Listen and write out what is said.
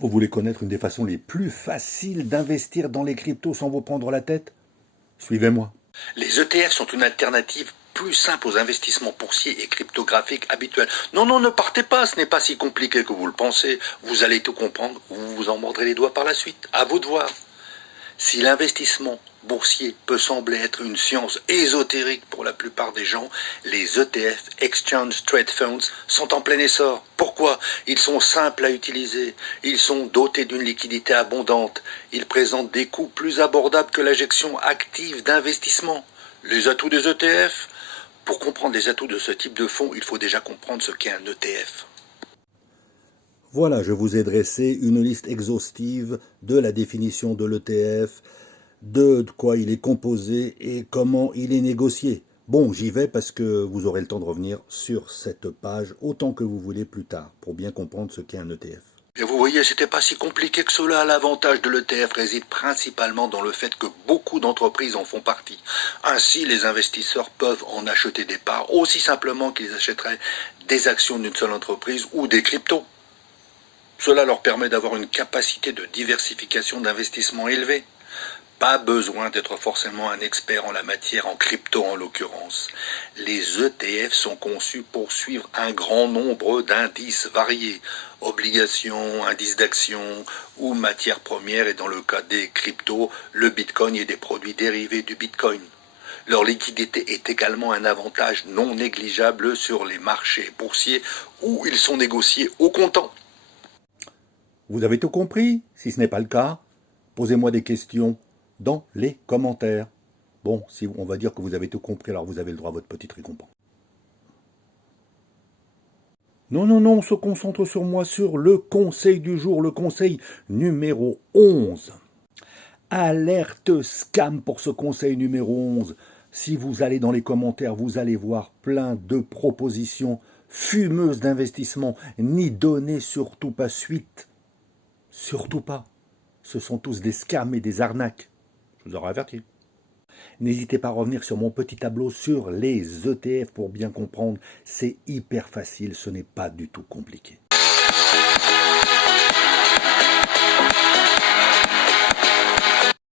Vous voulez connaître une des façons les plus faciles d'investir dans les cryptos sans vous prendre la tête? Suivez-moi. Les ETF sont une alternative plus simple aux investissements boursiers et cryptographiques habituels. Non, non, ne partez pas, ce n'est pas si compliqué que vous le pensez. Vous allez tout comprendre, vous vous en mordrez les doigts par la suite. À vous de voir. Si l'investissement boursier peut sembler être une science ésotérique pour la plupart des gens, les ETF, Exchange Trade Funds, sont en plein essor. Pourquoi? Ils sont simples à utiliser, ils sont dotés d'une liquidité abondante, ils présentent des coûts plus abordables que l'injection active d'investissement. Les atouts des ETF? Pour comprendre les atouts de ce type de fonds, il faut déjà comprendre ce qu'est un ETF. Voilà, je vous ai dressé une liste exhaustive de la définition de l'ETF, de quoi il est composé et comment il est négocié. Bon, j'y vais parce que vous aurez le temps de revenir sur cette page autant que vous voulez plus tard pour bien comprendre ce qu'est un ETF. Et vous voyez, c'était pas si compliqué que cela. L'avantage de l'ETF réside principalement dans le fait que beaucoup d'entreprises en font partie. Ainsi, les investisseurs peuvent en acheter des parts aussi simplement qu'ils achèteraient des actions d'une seule entreprise ou des cryptos. Cela leur permet d'avoir une capacité de diversification d'investissement élevée. Pas besoin d'être forcément un expert en la matière, en crypto en l'occurrence. Les ETF sont conçus pour suivre un grand nombre d'indices variés, obligations, indices d'actions ou matières premières, et dans le cas des cryptos, le Bitcoin et des produits dérivés du Bitcoin. Leur liquidité est également un avantage non négligeable sur les marchés boursiers où ils sont négociés au comptant. Vous avez tout compris? Si ce n'est pas le cas, posez-moi des questions dans les commentaires. Bon, si on va dire que vous avez tout compris, alors vous avez le droit à votre petite récompense. Non, non, non, on se concentre sur moi, sur le conseil du jour, le conseil numéro 11. Alerte scam pour ce conseil numéro 11. Si vous allez dans les commentaires, vous allez voir plein de propositions fumeuses d'investissement. N'y donnez surtout pas suite. Surtout pas. Ce sont tous des scams et des arnaques. Je vous aurais averti. N'hésitez pas à revenir sur mon petit tableau sur les ETF pour bien comprendre. C'est hyper facile, ce n'est pas du tout compliqué.